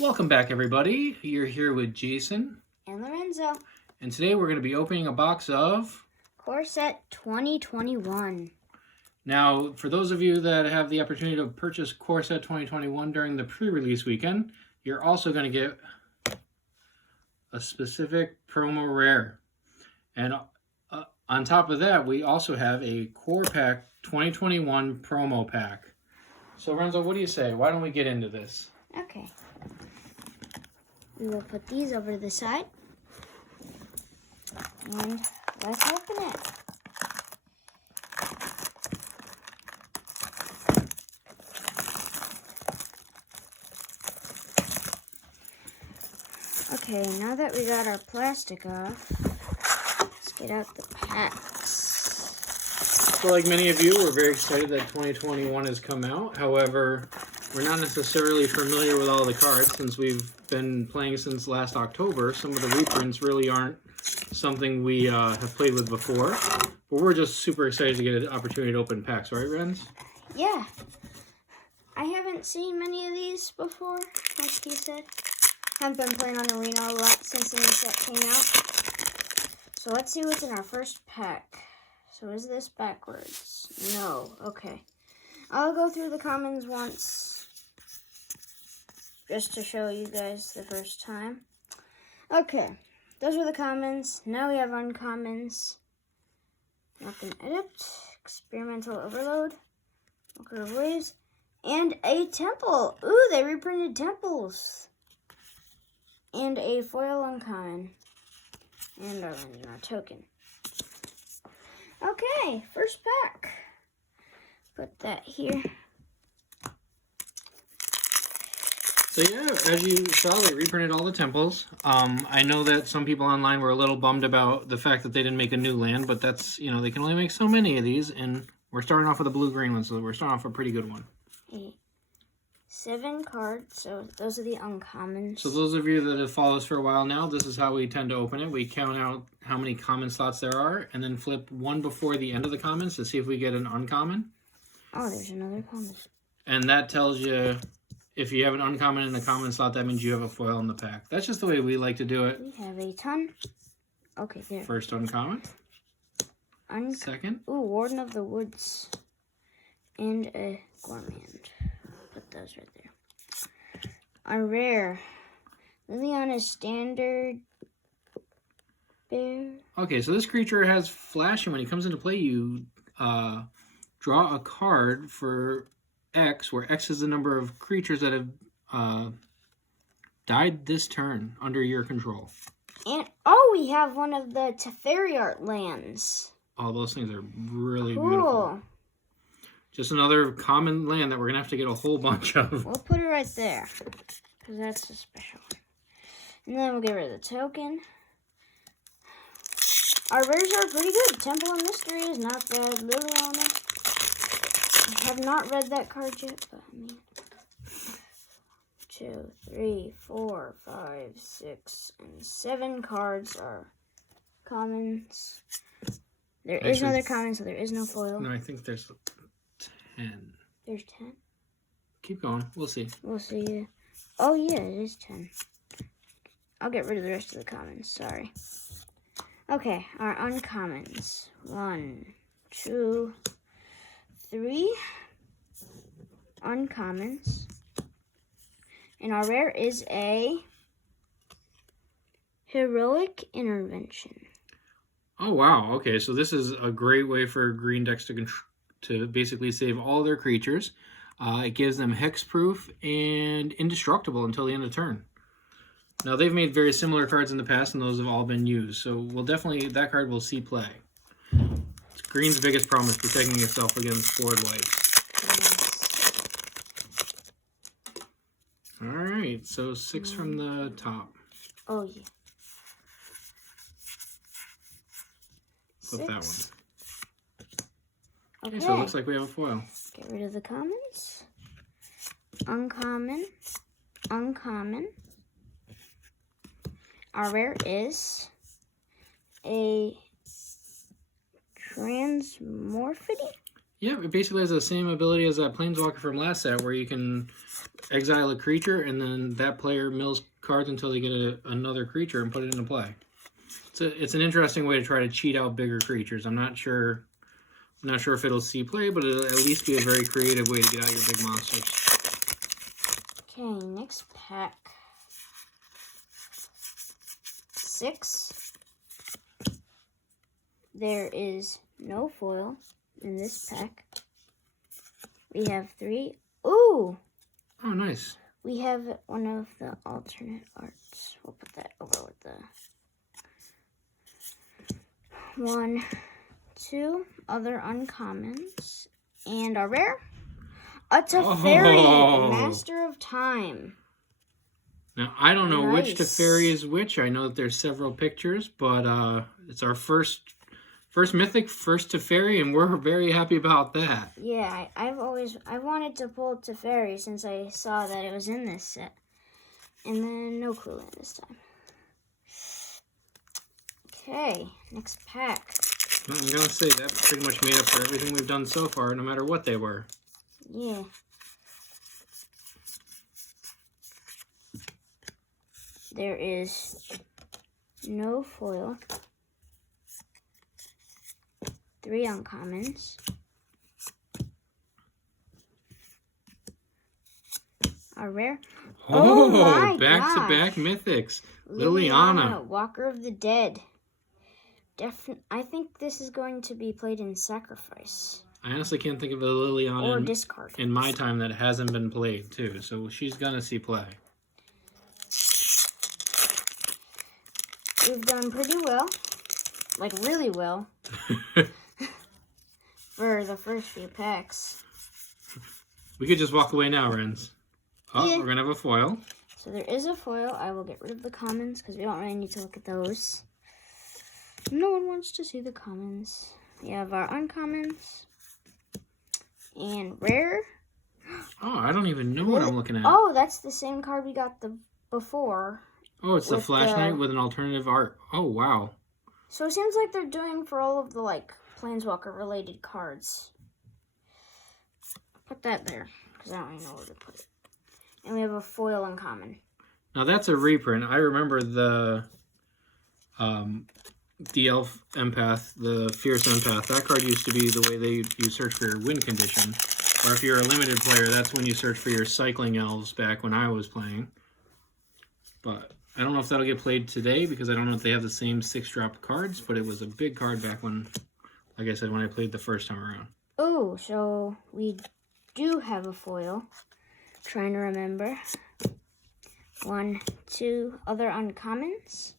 Welcome back, everybody. You're here with Jason and Lorenzo. And today we're going to be opening a box of Core Set 2021. Now, for those of you that have the opportunity to purchase Core Set 2021 during the pre-release weekend, you're also going to get a specific promo rare. And on top of that, we also have a Core Pack 2021 promo pack. So, Lorenzo, what do you say? Why don't we get into this? Okay. We will put these over to the side. And let's open it. Okay, now that we got our plastic off, let's get out the packs. So like many of you, we're very excited that 2021 has come out. However, we're not necessarily familiar with all the cards since we've been playing since last October. Some of the reprints really aren't something we have played with before. But we're just super excited to get an opportunity to open packs, right, Renz? Yeah. I haven't seen many of these before, like he said. I've been playing on Arena a lot since the new set came out. So let's see what's in our first pack. So is this backwards? No. Okay. I'll go through the commons once, just to show you guys the first time. Okay. Those are the commons. Now we have uncommons. Nothing Adept, Experimental Overload, Walker of Waves, and a temple. Ooh, they reprinted temples. And a foil uncommon. And our token. Okay, first pack. Put that here. So yeah, as you saw, they reprinted all the temples. I know that some people online were a little bummed about the fact that they didn't make a new land, but that's, you know, they can only make so many of these, and we're starting off with a blue-green one, so we're starting off with a pretty good one. 7 cards, so those are the uncommons. So those of you that have followed us for a while now, this is how we tend to open it. We count out how many common slots there are, and then flip one before the end of the commons to see if we get an uncommon. Oh, there's another common. And that tells you if you have an uncommon in a common slot, that means you have a foil in the pack. That's just the way we like to do it. We have a ton. Okay, there. First uncommon. Second. Ooh, Warden of the Woods. And a Gourmand. Put those right there. A rare. Liliana's Standard Bear. Okay, so this creature has flash, and when he comes into play, you draw a card for X, where X is the number of creatures that have died this turn under your control. And, oh, we have one of the Teferi Art lands. All those things are really cool. Beautiful. Just another common land that we're going to have to get a whole bunch of. We'll put it right there, because that's a special one. And then we'll get rid of the token. Our rares are pretty good. Temple of Mystery is not bad. Liliana. I have not read that card yet, but I mean, 2, 3, 4, 5, 6, and 7 cards are commons. There is another common, so there is no foil. No, I think there's 10. There's 10? Keep going. We'll see. We'll see. Oh, yeah, it is 10. I'll get rid of the rest of the commons. Sorry. Okay, our uncommons. 1, 2, 3 uncommons. And our rare is a Heroic Intervention. Oh, wow. Okay, so this is a great way for green decks to basically save all their creatures. It gives them hexproof and indestructible until the end of turn. Now, they've made very similar cards in the past, and those have all been used. So we'll definitely, that card will see play. It's green's biggest problem is protecting itself against board wipes. Yes. All right, so 6 from the top. Oh, yeah. Flip that one. Okay. Okay, so it looks like we have a foil. Get rid of the commons. Uncommon. Uncommon. Our rare is a Transmorphity? Yeah, it basically has the same ability as that Planeswalker from last set, where you can exile a creature, and then that player mills cards until they get another creature and put it into play. It's an interesting way to try to cheat out bigger creatures. I'm not sure if it'll see play, but it'll at least be a very creative way to get out your big monsters. Okay, next pack. 6. There is no foil in this pack. We have 3. Ooh! Oh, nice. We have one of the alternate arts. We'll put that over with the 1, 2 other uncommons. And our rare, a Teferi, Master of Time. Now, I don't know which Nice. Teferi is which. I know that there's several pictures, but it's our first mythic, first Teferi, and we're very happy about that. Yeah, I wanted to pull Teferi since I saw that it was in this set. And then no clue in this time. Okay, next pack. I'm going to say that pretty much made up for everything we've done so far, no matter what they were. Yeah. There is no foil. 3 uncommons. A rare. Oh my back-to-back mythics. Liliana. Walker of the Dead. I think this is going to be played in Sacrifice. I honestly can't think of a Liliana Or discard. in my time that hasn't been played, too. So she's going to see play. We've done pretty well. Like, really well. For the first few packs. We could just walk away now, Renz. Oh, Yeah. We're going to have a foil. So there is a foil. I will get rid of the commons because we don't really need to look at those. No one wants to see the commons. We have our uncommons. And rare. Oh, I don't even know what I'm looking at. Oh, that's the same card we got before. Oh, it's the with Flash the- Knight with an alternative art. Oh, wow. So it seems like they're doing for all of the, like, Planeswalker related cards. Put that there because I don't even know where to put it. And we have a foil uncommon. Now, that's a reprint. I remember the Elf Empath, the Fierce Empath. That card used to be the way you search for your win condition. Or if you're a limited player, that's when you search for your Cycling Elves back when I was playing. But I don't know if that'll get played today because I don't know if they have the same 6-drop cards, but it was a big card back when, like I said, when I played the first time around. Oh, so we do have a foil. Trying to remember. 1, 2 other uncommons.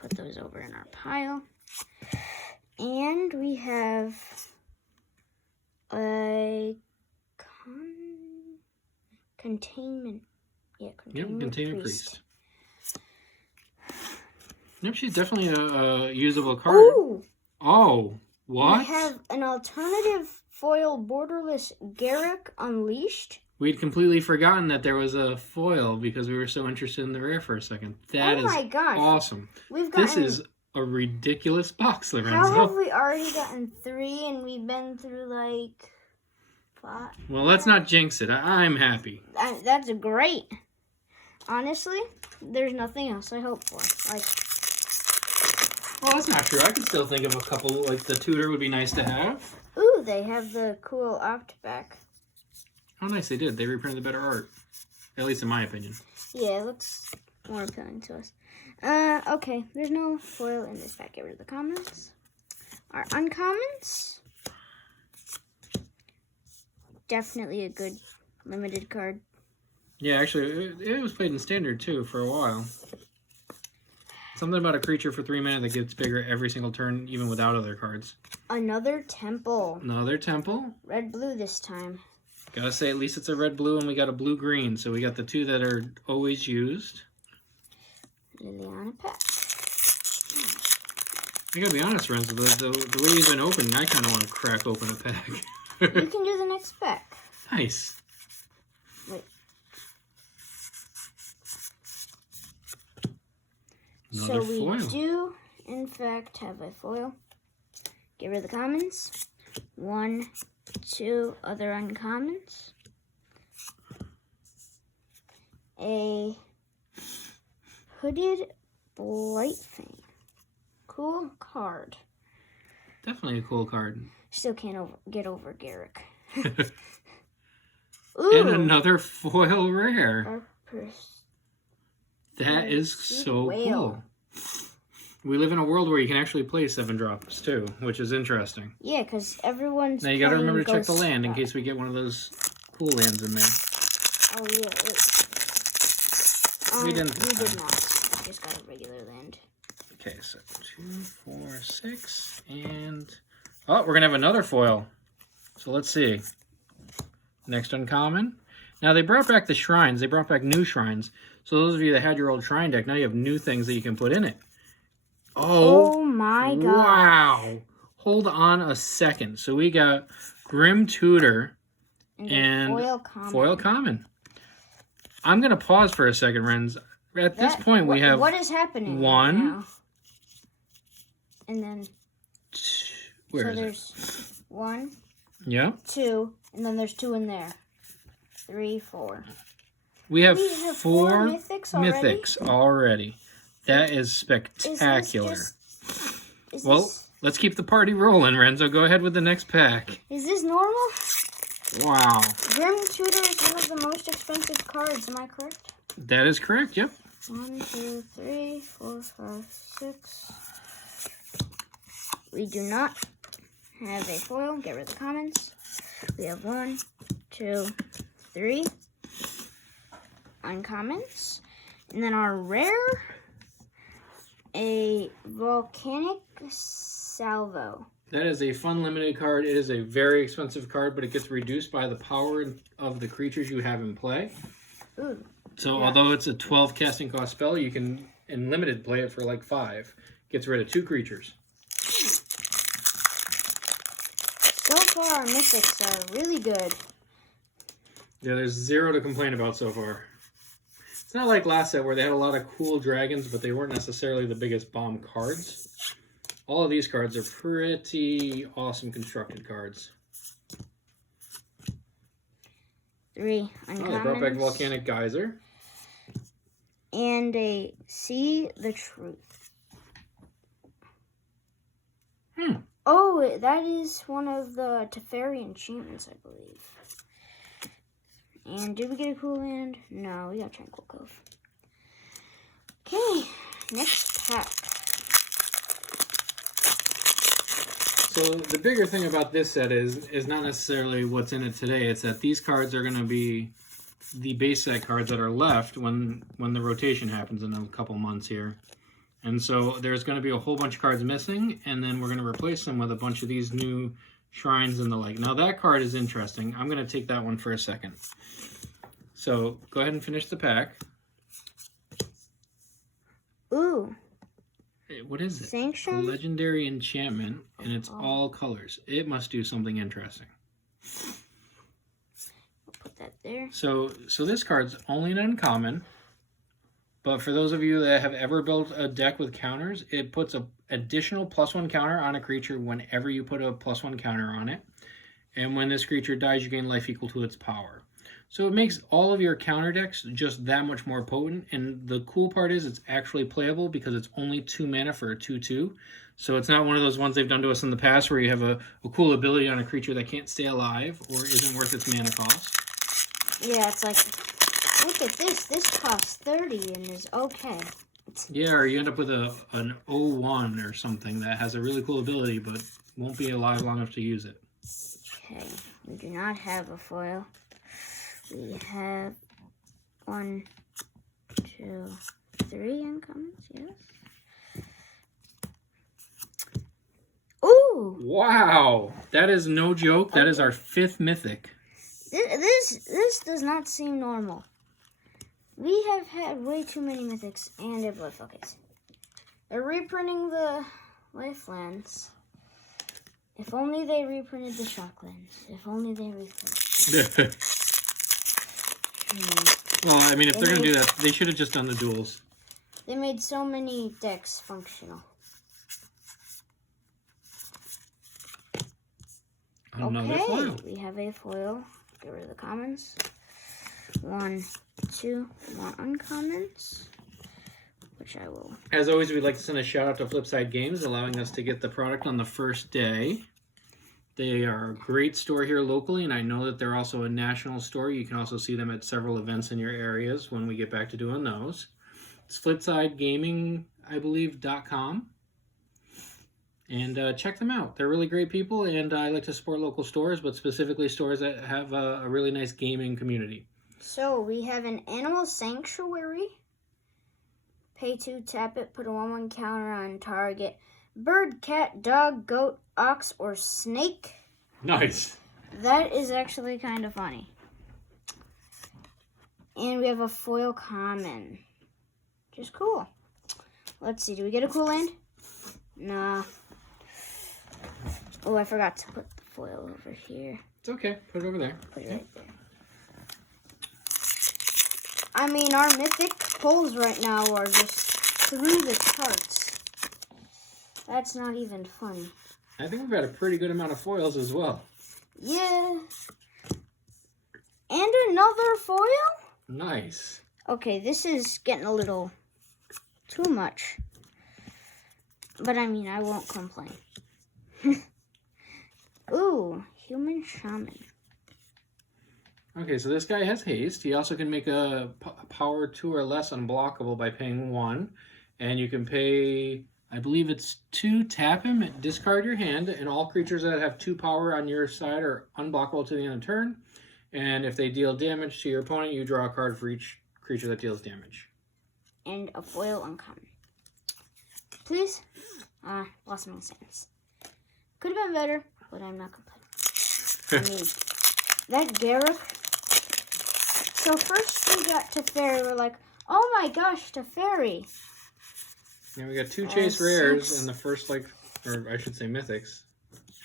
Put those over in our pile. And we have a containment. Yeah, Containment Priest. Yep, she's definitely a usable card. Ooh! Oh, what? We have an alternative foil borderless Garruk Unleashed. We'd completely forgotten that there was a foil because we were so interested in the rare for a second. That is my gosh. awesome. We've gotten, This is a ridiculous box, Lorenzo. How have we already gotten 3 and we've been through like 5? Well, let's not jinx it. I'm happy. That's great. Honestly, there's nothing else I hope for. Like, Well, that's not true. I could still think of a couple, like the Tutor would be nice to have. ooh, they have the cool opt back. How nice they did. They reprinted the better art. At least in my opinion. Yeah, it looks more appealing to us. Okay, there's no foil in this pack. Get rid of the commons. Our uncommons. Definitely a good limited card. Yeah, actually, it was played in Standard, too, for a while. Something about a creature for 3 mana that gets bigger every single turn, even without other cards. Another temple. Another Temple. Red-blue this time. Gotta say, at least it's a red-blue, and we got a blue-green, so we got the 2 that are always used. Liliana pack. I gotta be honest, Renzo, the way you've been opening, I kind of want to crack open a pack. You can do the next pack. Nice. Wait. Another So we foil. do, in fact, have a foil. Get rid of the commons. 1, 2 other uncommons. a Hooded Blightfang. Cool card. Definitely a cool card. Still can't get over Garrick. And another foil rare. That is so cool. We live in a world where you can actually play 7-drops too, which is interesting. Yeah, because everyone's. Now you gotta remember to check the land in case we get one of those cool lands in there. Oh yeah. We did not. We just got a regular land. Okay, so 2, 4, 6, and oh, we're gonna have another foil. So let's see. Next uncommon. Now they brought back the shrines. They brought back new shrines. So those of you that had your old shrine deck, now you have new things that you can put in it. Oh my god. Wow. Hold on a second. So we got Grim Tutor and foil common. I'm going to pause for a second, Renz. At this point, we have... What is happening 1. Right now? And then... Where is there's 1. Yeah. 2. And then there's 2 in there. 3, 4. We have 4 mythics already. That is spectacular. Let's keep the party rolling, Renzo. Go ahead with the next pack. Is this normal? Wow. Grim Tutor is one of the most expensive cards, am I correct? That is correct, yep. 1, 2, 3, 4, 5, 6. We do not have a foil. Get rid of the commons. We have 1, 2, 3 uncommons. And then our rare, a Volcanic Salvo. That is a fun limited card. It is a very expensive card, but it gets reduced by the power of the creatures you have in play. Ooh. So although it's a 12 casting cost spell, you can, in limited, play it for like 5. Gets rid of 2 creatures. So far, our mythics are really good. Yeah, there's 0 to complain about so far. It's not like last set where they had a lot of cool dragons, but they weren't necessarily the biggest bomb cards. All of these cards are pretty awesome constructed cards. 3 uncommons. Oh, they brought back Volcanic Geyser. And a See the Truth. Oh, that is one of the Teferi enchantments, I believe. And did we get a cool land? No, we got Tranquil Cove. Okay, next pack. So the bigger thing about this set is not necessarily what's in it today. It's that these cards are going to be the base set cards that are left when the rotation happens in a couple months here. And so there's going to be a whole bunch of cards missing, and then we're going to replace them with a bunch of these new shrines and the like. Now that card is interesting. I'm going to take that one for a second. So go ahead and finish the pack. Ooh. What is it? Sanction? A legendary enchantment, and it's all colors. It must do something interesting. We'll put that there. So this card's only an uncommon, but for those of you that have ever built a deck with counters, it puts an additional +1 counter on a creature whenever you put a +1 counter on it. And when this creature dies, you gain life equal to its power. So it makes all of your counter decks just that much more potent. And the cool part is it's actually playable because it's only 2 mana for a 2/2. So it's not one of those ones they've done to us in the past where you have a cool ability on a creature that can't stay alive or isn't worth its mana cost. Yeah, it's like, look at this. This costs 30 and is okay. Yeah, or you end up with an 0/1 or something that has a really cool ability but won't be alive long enough to use it. Okay, we do not have a foil. We have 1, 2, 3 uncommons, yes. Ooh! Wow! That is no joke. That is our 5th mythic. This does not seem normal. We have had way too many mythics and a blood focus. They're reprinting the Lifelands. If only they reprinted the Shocklands. If only they reprinted. Well, I mean, if they're going to do that, they should have just done the duels. They made so many decks functional. Another foil. We have a foil. Get rid of the commons. 1, 2 more uncommons, which I will. As always, we'd like to send a shout out to Flipside Games, allowing us to get the product on the first day. They are a great store here locally, and I know that they're also a national store. You can also see them at several events in your areas when we get back to doing those. It's flipsidegaming, I believe, .com. And check them out. They're really great people, and I like to support local stores, but specifically stores that have a really nice gaming community. So we have an animal sanctuary. Pay 2, tap it, put a 1/1 counter on target. Bird, cat, dog, goat, ox, or snake. Nice. That is actually kind of funny. And we have a foil common, which is cool. Let's see, do we get a cool land? Nah. Oh, I forgot to put the foil over here. It's okay. Put it over there. Put it right there. I mean, our mythic pulls right now are just through the charts. That's not even funny. I think we've got a pretty good amount of foils as well. Yeah. And another foil? Nice. Okay, this is getting a little too much. But I mean, I won't complain. Ooh, human shaman. Okay, so this guy has haste. He also can make a power 2 or less unblockable by paying 1. And you can pay, I believe it's 2, tap him, discard your hand, and all creatures that have 2 power on your side are unblockable to the end of turn. And if they deal damage to your opponent, you draw a card for each creature that deals damage. And a foil uncommon. Please? Blossoming Sands. Could have been better, but I'm not complaining. I mean, that Garruk. So first we got Teferi. We're like, oh my gosh, Teferi. Yeah, we got 2 chase rares in the first, or I should say mythics,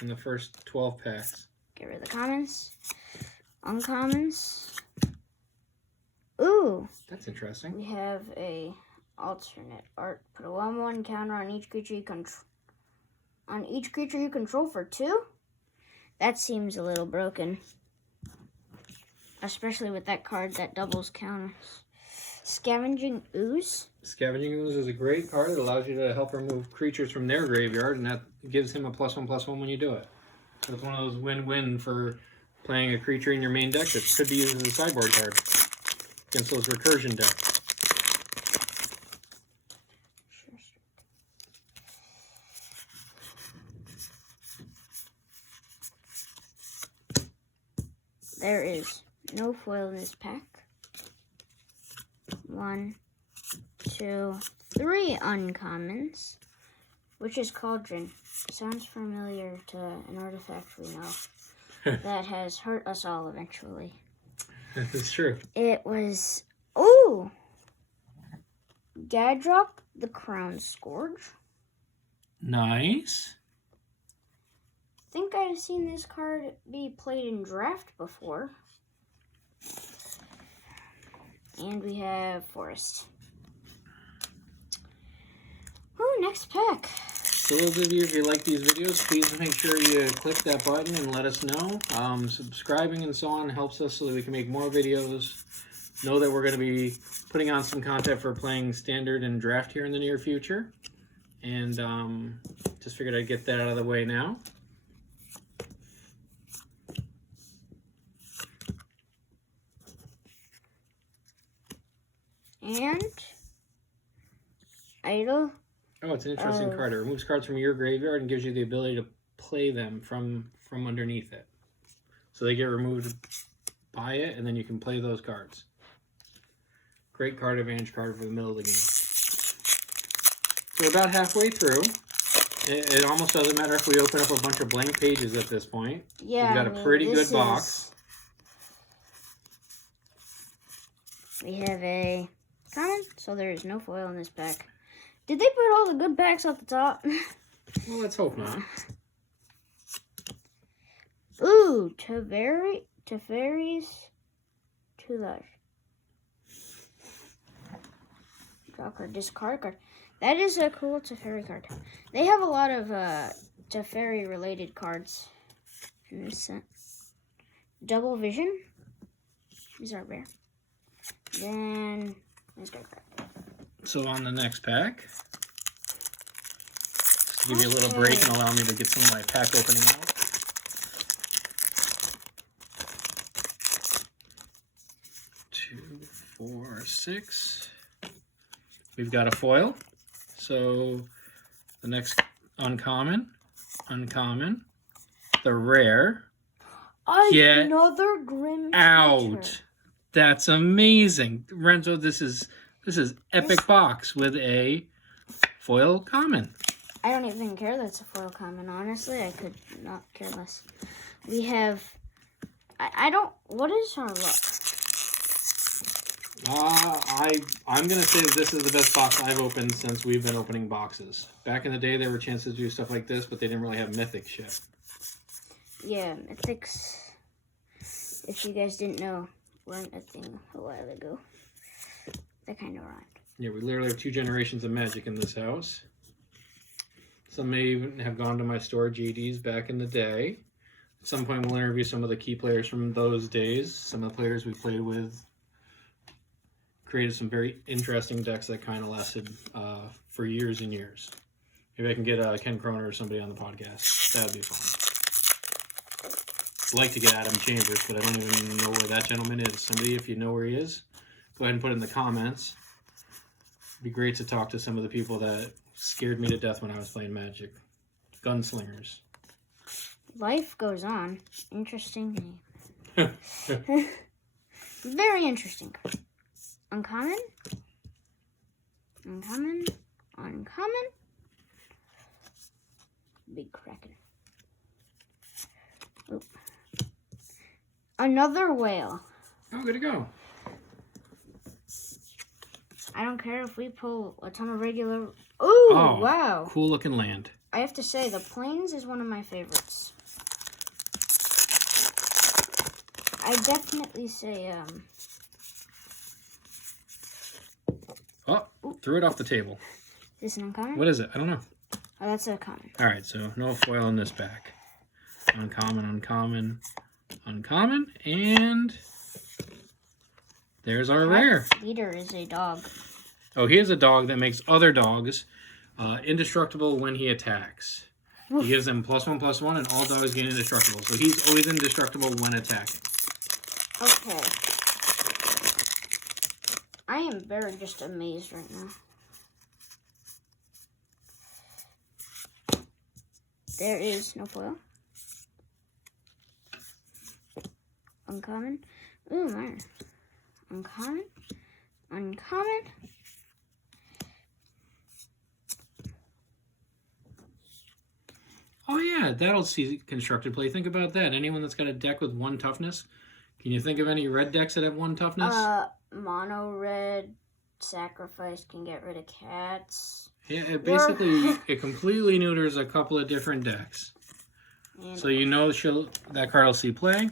in the first 12 packs. Get rid of the commons. Uncommons. Ooh. That's interesting. We have a alternate art. Put a 1/1 counter on each creature you control. On each creature you control for 2? That seems a little broken. Especially with that card that doubles counters. Scavenging Ooze. Scavenging Ooze is a great card. It allows you to help remove creatures from their graveyard, and that gives him a +1/+1 when you do it. So it's one of those win-win for playing a creature in your main deck that could be used as a sideboard card against those recursion decks. There is no foil in this pack. 1, 2, 3 uncommons, which is Cauldron. Sounds familiar to an artifact we know that has hurt us all eventually. It's true. It was, ooh, Gadrock the Crown Scourge. Nice. I think I've seen this card be played in draft before. And we have Forest. Oh, next pack. So those of you, if you like these videos, please make sure you click that button and let us know. Subscribing and so on helps us so that we can make more videos. Know that we're going to be putting on some content for playing Standard and Draft here in the near future. And just figured I'd get that out of the way now. And Idol. Oh, it's an interesting card. It removes cards from your graveyard and gives you the ability to play them from underneath it. So they get removed by it, and then you can play those cards. Great card advantage card for the middle of the game. So we're about halfway through. It almost doesn't matter if we open up a bunch of blank pages at this point. Yeah, we've got a pretty good box. We have a common, so there is no foil in this pack. Did they put all the good packs at the top? Well, let's hope not. Ooh, Teferi's too large. Draw card, discard card. That is a cool Teferi card. They have a lot of Teferi related cards in this set. Double Vision. These are rare. Then let's go crack. So on the next pack, just to give you a little break and allow me to get some of my pack opening out. Two, 4, 6. We've got a foil. So the next uncommon, the rare. Another Grim Out. Hunter. That's amazing. Renzo, this is epic box with a foil common. I don't even care that's a foil common, honestly. I could not care less. We have... I don't... What is our luck? I'm going to say that this is the best box I've opened since we've been opening boxes. Back in the day, there were chances to do stuff like this, but they didn't really have mythic shit. Yeah, mythics... If you guys didn't know, weren't a thing a while ago. That kind of rhymed. Yeah, we literally have 2 generations of Magic in this house. Some may even have gone to my store, GDs, back in the day. At some point, we'll interview some of the key players from those days. Some of the players we played with created some very interesting decks that kind of lasted for years and years. Maybe I can get Ken Croner or somebody on the podcast. That would be fun. I'd like to get Adam Chambers, but I don't even know where that gentleman is. Somebody, if you know where he is, go ahead and put it in the comments. It'd be great to talk to some of the people that scared me to death when I was playing Magic. Gunslingers. Life goes on. Interesting name. Very interesting card. Uncommon. Uncommon. Uncommon. Big Kraken. Oop. Another whale. Oh, good to go. I don't care if we pull a ton of regular... Ooh, oh, wow. Cool looking land. I have to say, the Plains is one of my favorites. I definitely say, Oh, threw it off the table. Is this an uncommon? What is it? I don't know. Oh, that's a common. All right, so no foil in this pack. Uncommon, uncommon, uncommon, and there's our rare. Leader is a dog. Oh, he is a dog that makes other dogs indestructible when he attacks. He gives them +1/+1, and all dogs get indestructible. So he's always indestructible when attacking. Okay. I am very just amazed right now. There is no foil. Uncommon. Ooh, man. Uncommon. Uncommon. Oh yeah, that'll see constructed play. Think about that. Anyone that's got a deck with 1 toughness. Can you think of any red decks that have 1 toughness? Mono red sacrifice can get rid of cats. Yeah, it basically it completely neuters a couple of different decks. And so you know that card will see play.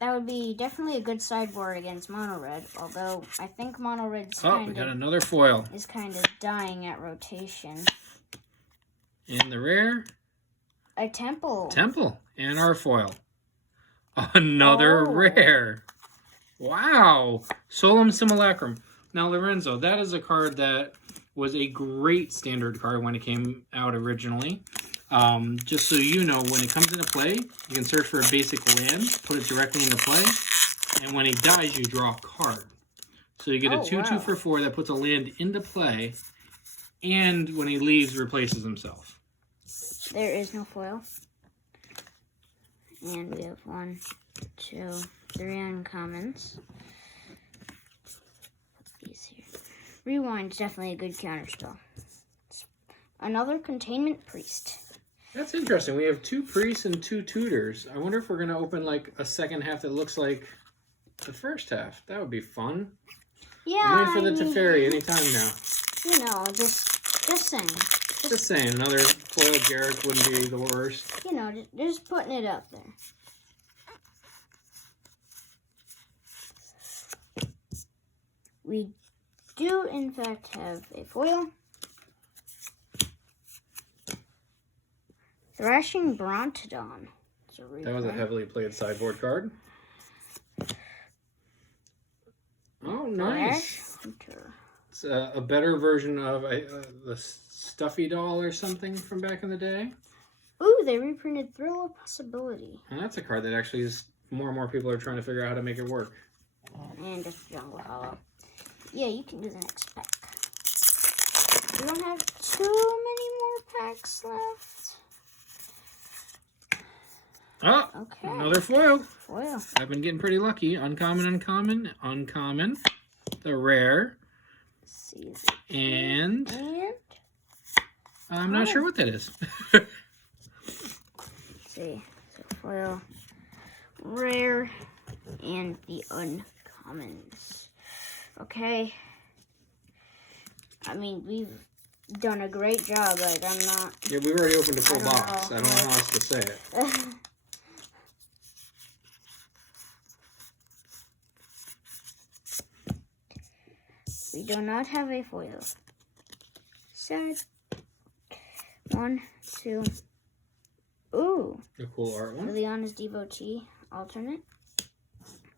That would be definitely a good sideboard against mono red. Although I think mono red's we got another foil. Is kind of dying at rotation. And the rare. A temple. Temple and our foil. Another rare. Wow. Solemn Simulacrum. Now, Lorenzo, that is a card that was a great standard card when it came out originally. Just so you know, when it comes into play, you can search for a basic land, put it directly into play, and when he dies, you draw a card. So you get a 2/2 for 4 that puts a land into play, and when he leaves, replaces himself. There is no foil. And we have 1, 2, 3 uncommons. These here. Rewind's definitely a good counterspell. Another Containment Priest. That's interesting. We have 2 priests and 2 tutors. I wonder if we're going to open like a second half that looks like the first half. That would be fun. Yeah, I'm waiting for the Teferi anytime now. You know, just saying. Just saying, another foil Garrick wouldn't be the worst. You know, just putting it out there. We do, in fact, have a foil. Thrashing Brontodon. It's a reprint. That was a heavily played sideboard card. Oh, nice. Hunter. It's a better version of the Stuffy doll or something from back in the day. Ooh, they reprinted Thrill of Possibility. And that's a card that actually is more and more people are trying to figure out how to make it work. And just Jungle Hollow. Yeah, you can do the next pack. We don't have too many more packs left. Oh, okay. Another foil. Foil. I've been getting pretty lucky. Uncommon, uncommon, uncommon. The rare. And I'm not sure what that is. Let's see. So foil, rare, and the uncommons. Okay. I mean, we've done a great job. Like, I'm not... Yeah, we've already opened a full box. I don't know how else to say it. We do not have a foil. Sad. 1, 2. Ooh. A cool art one. Liliana's Devotee alternate.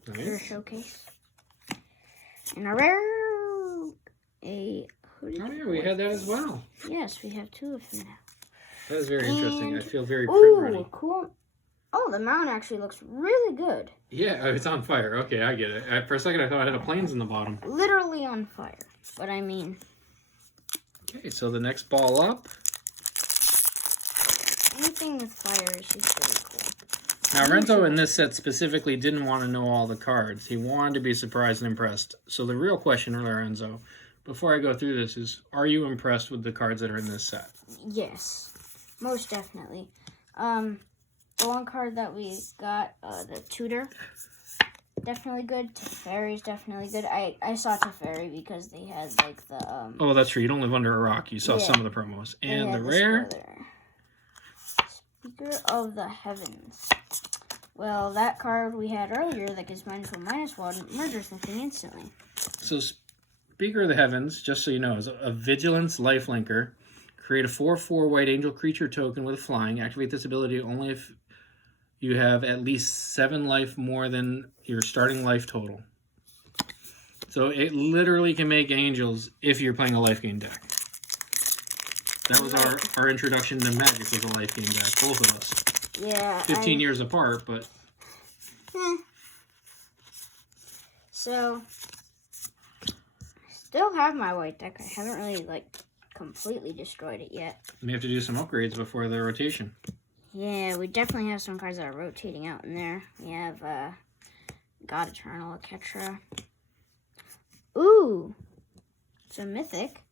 Nice. For show-case. And a rare. A hooded. Oh yeah, we had that as well. Yes, we have 2 of them now. That is very interesting. I feel very print ooh, ready. Cool. Oh, the mount actually looks really good. Yeah, it's on fire. Okay, I get it. For a second, I thought it had a planes in the bottom. Literally on fire. But I mean... Okay, so the next ball up. Anything with fire is just really cool. Now, Renzo in this set specifically didn't want to know all the cards. He wanted to be surprised and impressed. So the real question, Renzo, before I go through this is, are you impressed with the cards that are in this set? Yes, most definitely. The one card that we got, the Tutor, definitely good. Teferi's definitely good. I saw Teferi because they had, like, the... Oh, that's true. You don't live under a rock. You saw some of the promos. And the rare... Speaker of the Heavens. Well, that card we had earlier that gives -1/-1 murders something instantly. So, Speaker of the Heavens, just so you know, is a Vigilance lifelinker. Create a 4/4 white angel creature token with flying. Activate this ability only if you have at least 7 life more than your starting life total. So it literally can make angels if you're playing a life gain deck. That was our introduction to Magic, was a life gain deck, both of us. Yeah. 15 years apart, but... So, I still have my white deck. I haven't really, like, completely destroyed it yet. We have to do some upgrades before the rotation. Yeah, we definitely have some cards that are rotating out in there. We have God Eternal, Ketra. Ooh! It's a mythic.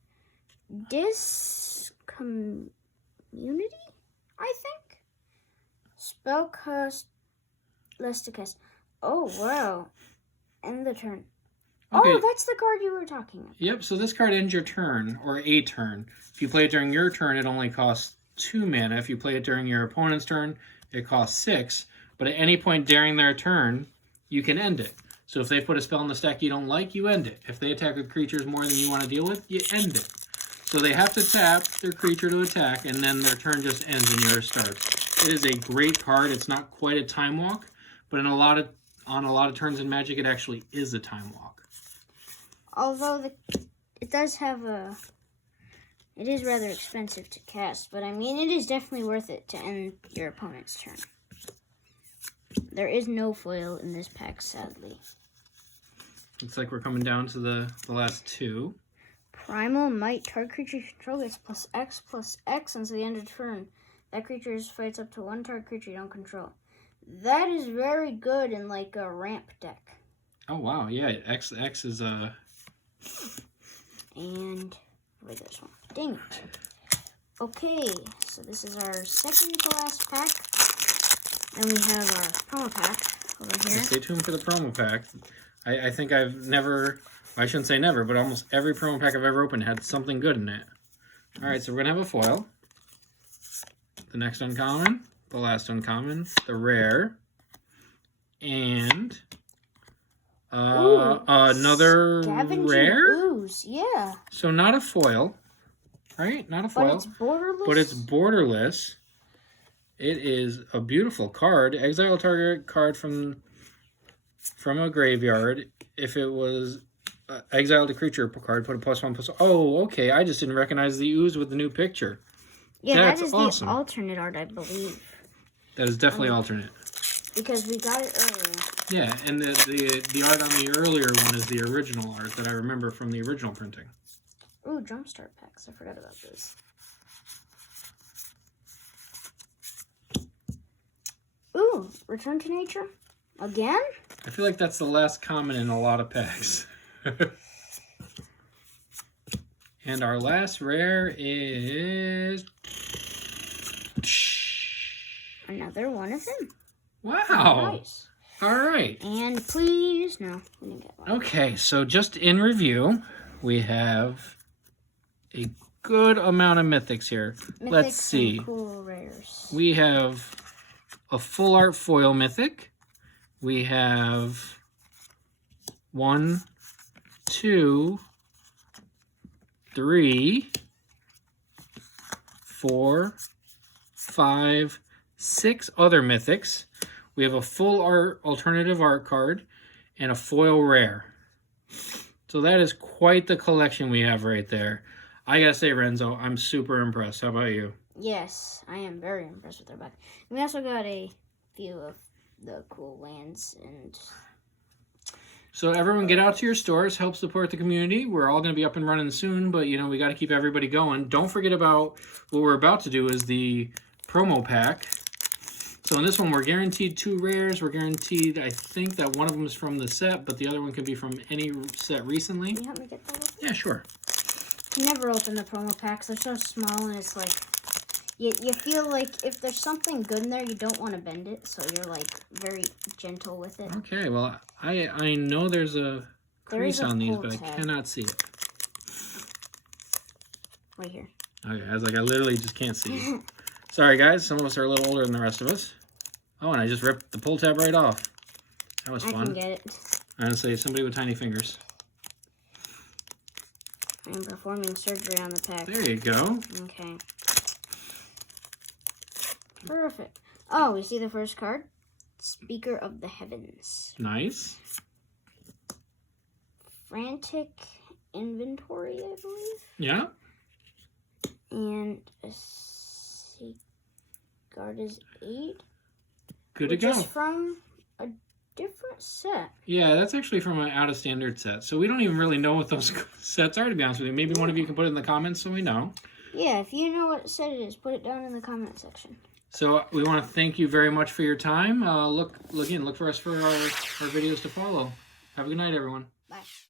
Community, I think? Spellcast, less to cast. Oh, wow. End the turn. Okay. Oh, that's the card you were talking about. Yep, so this card ends your turn, or a turn. If you play it during your turn, it only costs 2 mana. If you play it during your opponent's turn, it costs 6. But at any point during their turn, you can end it. So if they put a spell in the stack you don't like, you end it. If they attack with creatures more than you want to deal with, you end it. So they have to tap their creature to attack, and then their turn just ends and yours starts. It is a great card. It's not quite a time walk, but on a lot of turns in Magic, it actually is a time walk. Although it does have it is rather expensive to cast, but I mean, it is definitely worth it to end your opponent's turn. There is no foil in this pack, sadly. Looks like we're coming down to the last 2. Primal Might. Target creature you control gets +X until the end of turn. That creature fights up to 1 target creature you don't control. That is very good in, like, a ramp deck. Oh, wow. Yeah, X is a... And where's this one? Dang it. Okay, so this is our second to last pack. Then we have our promo pack over here. Stay tuned for the promo pack. I think I've never... I shouldn't say never, but almost every promo pack I've ever opened had something good in it. Alright, so we're going to have a foil. The next uncommon. The last uncommon. The rare. And... another rare? Ooze, yeah. So not a foil. Right? Not a foil. But it's borderless. But it's borderless. It is a beautiful card. Exile target card from a graveyard. If it was exiled a creature card, put a +1/+. Oh, okay. I just didn't recognize the ooze with the new picture. Yeah, That's that is awesome. the alternate art, I believe. That is definitely alternate. Because we got it earlier. Yeah, and the art on the earlier one is the original art that I remember from the original printing. Ooh, Jumpstart packs. I forgot about this. Ooh, Return to Nature? Again? I feel like that's the last common in a lot of packs. And our last rare is... Another one of them. Wow. Nice. All right. And please, no, we didn't get one. Okay, so just in review, we have a good amount of mythics here. Mythics, Let's see. and cool rares. We have a full art foil mythic. We have 1, 2, 3, 4, 5, 6 other mythics. We have a full art alternative art card and a foil rare. So that is quite the collection we have right there. I gotta say, Renzo, I'm super impressed. How about you? Yes, I am very impressed with their back. We also got a few of the cool lands and... So everyone get out to your stores, help support the community. We're all going to be up and running soon, but, you know, we got to keep everybody going. Don't forget about what we're about to do is the promo pack. So in this one, we're guaranteed 2 rares. We're guaranteed, I think, that one of them is from the set, but the other one can be from any set recently. Can you help me get that open? Yeah, sure. You never open the promo packs. They're so small, and it's like... You feel like if there's something good in there, you don't want to bend it, so you're, like, very gentle with it. Okay, well, I know there's a crease on these, but I cannot see it. Right here. Okay, I was like, I literally just can't see it. Sorry, guys. Some of us are a little older than the rest of us. Oh, and I just ripped the pull tab right off. That was fun. I can get it. Honestly, somebody with tiny fingers. I am performing surgery on the pack. There you go. Okay. Perfect. Oh, we see the first card. Speaker of the Heavens. Nice. Frantic Inventory, I believe. Yeah. And a guard is 8. Good to go. Which is from a different set. Yeah, that's actually from an out-of-standard set. So we don't even really know what those sets are, to be honest with you. Maybe one of you can put it in the comments so we know. Yeah, if you know what set it is, put it down in the comment section. So we want to thank you very much for your time. Look for us for our videos to follow. Have a good night, everyone. Bye.